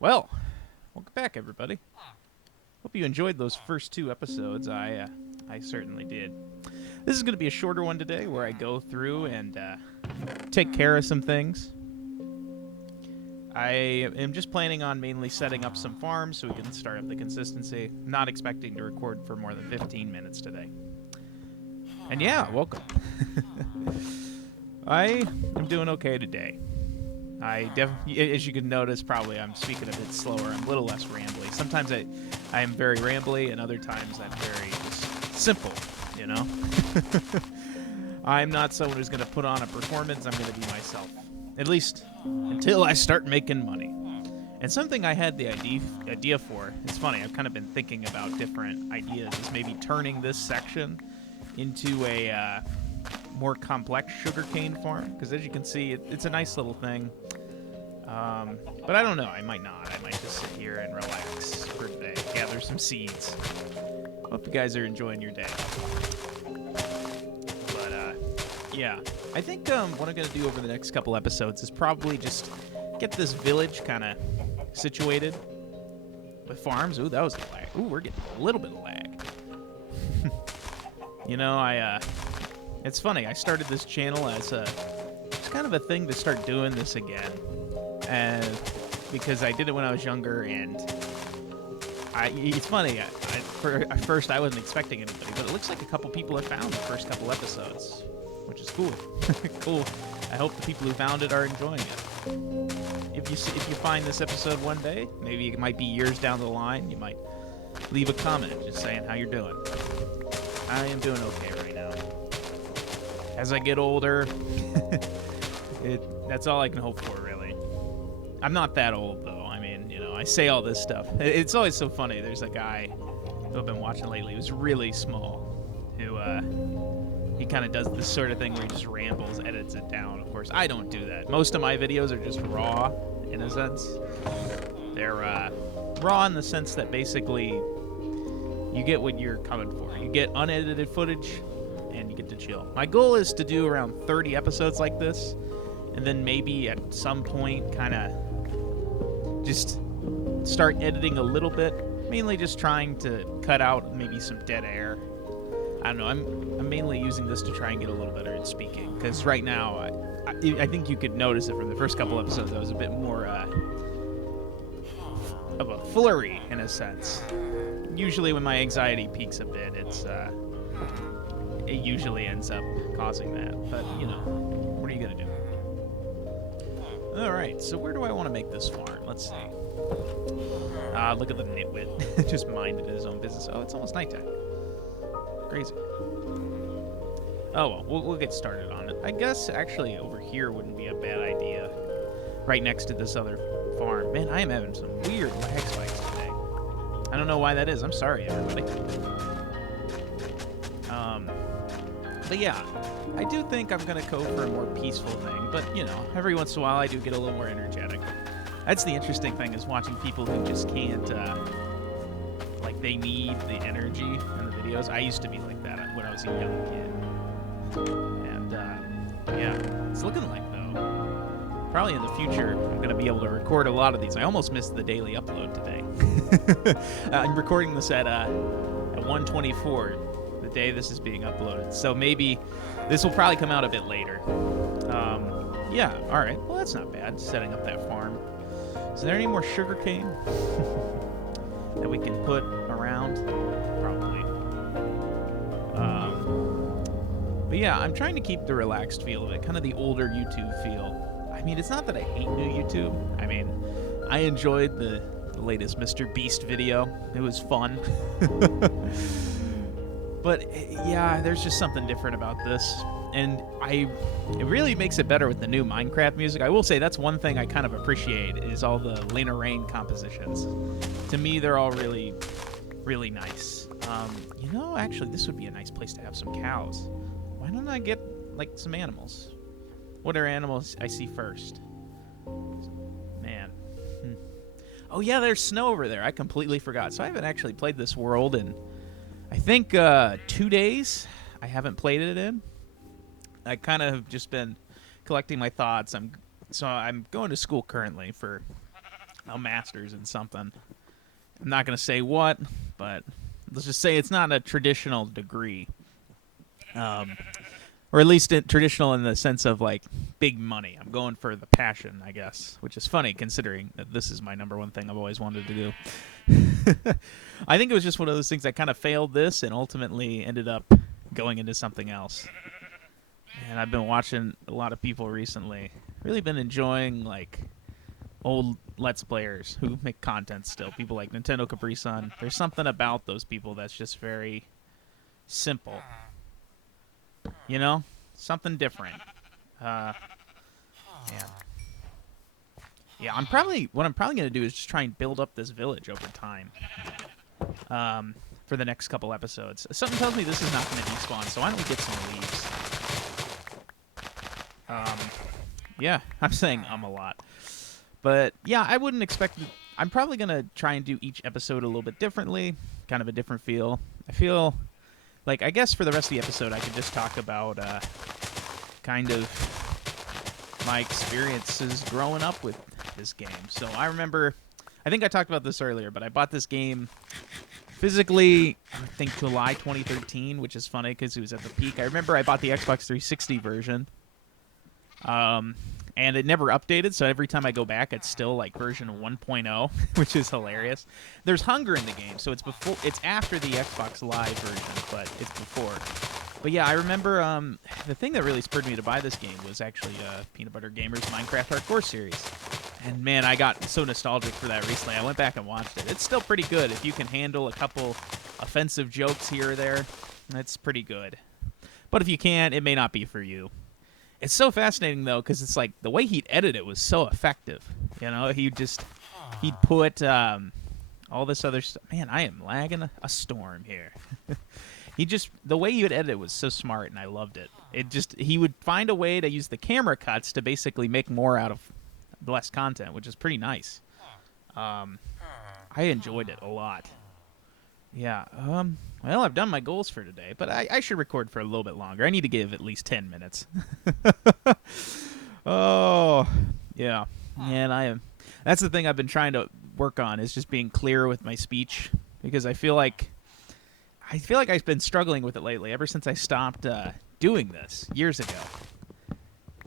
Well, welcome back, everybody. Hope you enjoyed those first two episodes. I certainly did. This is going to be a shorter one today, where I go through and take care of some things. I am just planning on mainly setting up some farms so we can start up the consistency. Not expecting to record for more than 15 minutes today. And yeah, welcome. I am doing okay today. As you can notice, probably I'm speaking a bit slower. I'm a little less rambly. Sometimes I am very rambly, and other times I'm very just simple, you know? I'm not someone who's going to put on a performance. I'm going to be myself. At least until I start making money. And something I had the idea for, it's funny, I've kind of been thinking about different ideas, is maybe turning this section into a more complex sugarcane farm. Because as you can see, it's a nice little thing. But I don't know, I might not. I might just sit here and relax for today, gather some seeds. Hope you guys are enjoying your day. But, yeah. I think what I'm going to do over the next couple episodes is probably just get this village kind of situated with farms. Ooh, that was a lag. Ooh, we're getting a little bit of lag. You know, it's funny, I started this channel as it's kind of a thing to start doing this again. And because I did it when I was younger, and it's funny, at first I wasn't expecting anybody, but it looks like a couple people have found the first couple episodes, which is cool. Cool. I hope the people who found it are enjoying it. If you find this episode one day, maybe it might be years down the line, you might leave a comment just saying how you're doing. I am doing okay right now. As I get older, that's all I can hope for, really. I'm not that old, though. I mean, you know, I say all this stuff. It's always so funny. There's a guy who I've been watching lately who's really small, who he kind of does this sort of thing where he just rambles, edits it down. Of course, I don't do that. Most of my videos are just raw, in a sense. They're raw in the sense that basically you get what you're coming for. You get unedited footage, and you get to chill. My goal is to do around 30 episodes like this, and then maybe at some point kind of just start editing a little bit, mainly just trying to cut out maybe some dead air. I don't know, I'm mainly using this to try and get a little better at speaking, because right now, I think you could notice it from the first couple episodes, I was a bit more of a flurry, in a sense. Usually when my anxiety peaks a bit, it usually ends up causing that, but, you know, what are you going to do? Alright, so where do I want to make this farm? Let's see. Look at the nitwit. Just minded his own business. Oh, it's almost nighttime. Crazy. Oh, well, we'll get started on it. I guess, actually, over here wouldn't be a bad idea. Right next to this other farm. Man, I am having some weird lag spikes today. I don't know why that is. I'm sorry, everybody. But yeah, I do think I'm going to go for a more peaceful thing. But, you know, every once in a while I do get a little more energetic. That's the interesting thing, is watching people who just can't, like, they need the energy in the videos. I used to be like that when I was a young kid. And, yeah, it's looking like, though, probably in the future I'm going to be able to record a lot of these. I almost missed the daily upload today. I'm recording this at 1:24. Day this is being uploaded, so maybe this will probably come out a bit later. Yeah, alright, well, that's not bad, setting up that farm. Is there any more sugarcane that we can put around? Probably. But yeah, I'm trying to keep the relaxed feel of it, kind of the older YouTube feel. I mean, it's not that I hate new YouTube. I mean, I enjoyed the latest Mr. Beast video. It was fun. But, yeah, there's just something different about this, and it really makes it better with the new Minecraft music. I will say that's one thing I kind of appreciate, is all the Lena Raine compositions. To me, they're all really, really nice. You know, actually, this would be a nice place to have some cows. Why don't I get, like, some animals? What are animals I see first? Man. Oh, yeah, there's snow over there. I completely forgot. So I haven't actually played this world in, I think, 2 days. I haven't played it in. I kind of have just been collecting my thoughts. I'm going to school currently for a master's in something. I'm not going to say what, but let's just say it's not a traditional degree. Or at least traditional in the sense of like big money. I'm going for the passion, I guess, which is funny considering that this is my number one thing I've always wanted to do. I think it was just one of those things that kind of failed this and ultimately ended up going into something else. And I've been watching a lot of people recently. Really been enjoying like old Let's Players who make content still. People like Nintendo Capri Sun. There's something about those people that's just very simple. You know? Something different. Yeah. Yeah, what I'm probably gonna do is just try and build up this village over time. For the next couple episodes. Something tells me this is not gonna despawn, so why don't we get some leaves? Yeah, I'm saying a lot. But yeah, I wouldn't expect I'm probably gonna try and do each episode a little bit differently, kind of a different feel. I feel like, I guess for the rest of the episode, I could just talk about kind of my experiences growing up with this game. So I remember, I think I talked about this earlier, but I bought this game physically, I think July 2013, which is funny because it was at the peak. I remember I bought the Xbox 360 version, and it never updated, so every time I go back, it's still like version 1.0, which is hilarious. There's hunger in the game, so it's after the Xbox Live version, but it's before. But yeah, I remember the thing that really spurred me to buy this game was actually Peanut Butter Gamer's Minecraft Hardcore series. And man, I got so nostalgic for that recently. I went back and watched it. It's still pretty good. If you can handle a couple offensive jokes here or there, that's pretty good. But if you can't, it may not be for you. It's so fascinating, though, because it's like the way he'd edit it was so effective. You know, he'd put all this other stuff. Man, I am lagging a storm here. The way he would edit it was so smart, and I loved it. He would find a way to use the camera cuts to basically make more out of less content, which is pretty nice. I enjoyed it a lot. Yeah, well, I've done my goals for today, but I should record for a little bit longer. I need to give at least 10 minutes. Oh, yeah. And that's the thing I've been trying to work on, is just being clear with my speech, because I feel like I've been struggling with it lately, ever since I stopped doing this years ago.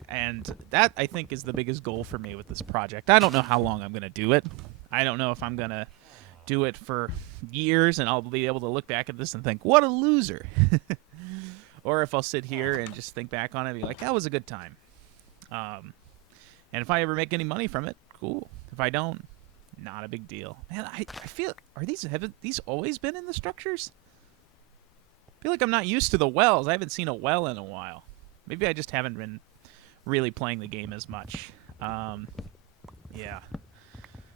And that, I think, is the biggest goal for me with this project. I don't know how long I'm going to do it. I don't know if I'm going to do it for years and I'll be able to look back at this and think, what a loser. Or if I'll sit here and just think back on it and be like, that was a good time. And if I ever make any money from it, cool. If I don't, not a big deal. Man, I feel, have these always been in the structures? I feel like I'm not used to the wells. I haven't seen a well in a while. Maybe I just haven't been really playing the game as much. Yeah.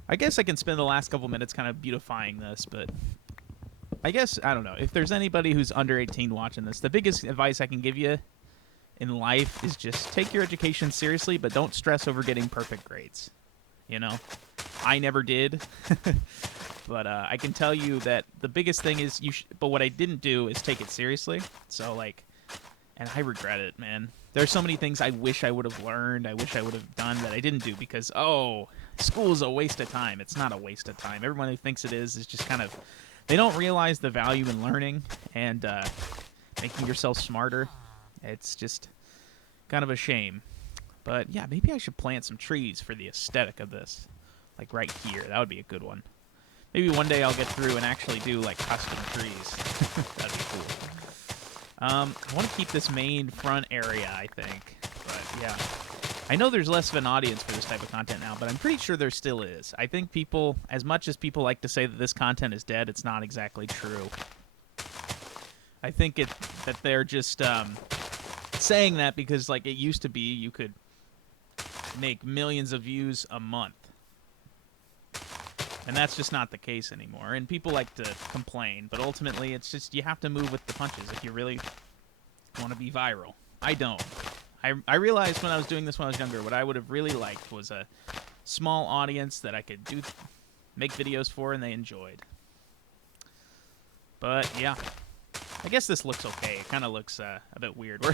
I guess I can spend the last couple minutes kind of beautifying this, but I guess, I don't know. If there's anybody who's under 18 watching this, the biggest advice I can give you in life is just take your education seriously, but don't stress over getting perfect grades. You know? I never did. But I can tell you that the biggest thing is but what I didn't do is take it seriously. So, like, and I regret it, man. There's so many things I wish I would have learned, I wish I would have done that I didn't do because, school is a waste of time. It's not a waste of time. Everyone who thinks it is just kind of, they don't realize the value in learning and making yourself smarter. It's just kind of a shame. But yeah, maybe I should plant some trees for the aesthetic of this. Like right here. That would be a good one. Maybe one day I'll get through and actually do like custom trees. That'd be cool. I want to keep this main front area, I think. But yeah, I know there's less of an audience for this type of content now, but I'm pretty sure there still is. I think people, as much as people like to say that this content is dead, it's not exactly true. I think that they're just saying that because, like, it used to be you could make millions of views a month. And that's just not the case anymore. And people like to complain, but ultimately it's just you have to move with the punches if you really want to be viral. I don't. I realized when I was doing this when I was younger, what I would have really liked was a small audience that I could make videos for and they enjoyed. But yeah, I guess this looks okay. It kind of looks a bit weird.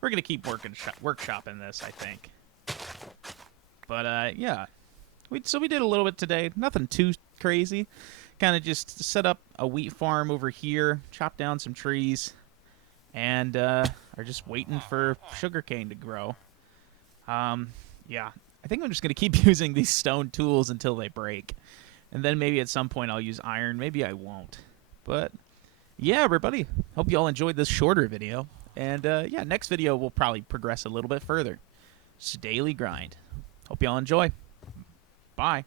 We're gonna keep workshopping this, I think. But yeah. So we did a little bit today. Nothing too crazy. Kind of just set up a wheat farm over here, chop down some trees, and are just waiting for sugarcane to grow. Yeah, I think I'm just gonna keep using these stone tools until they break, and then maybe at some point I'll use iron. Maybe I won't, but yeah, everybody. Hope you all enjoyed this shorter video, and yeah, next video we'll probably progress a little bit further. It's a daily grind. Hope you all enjoy. Bye.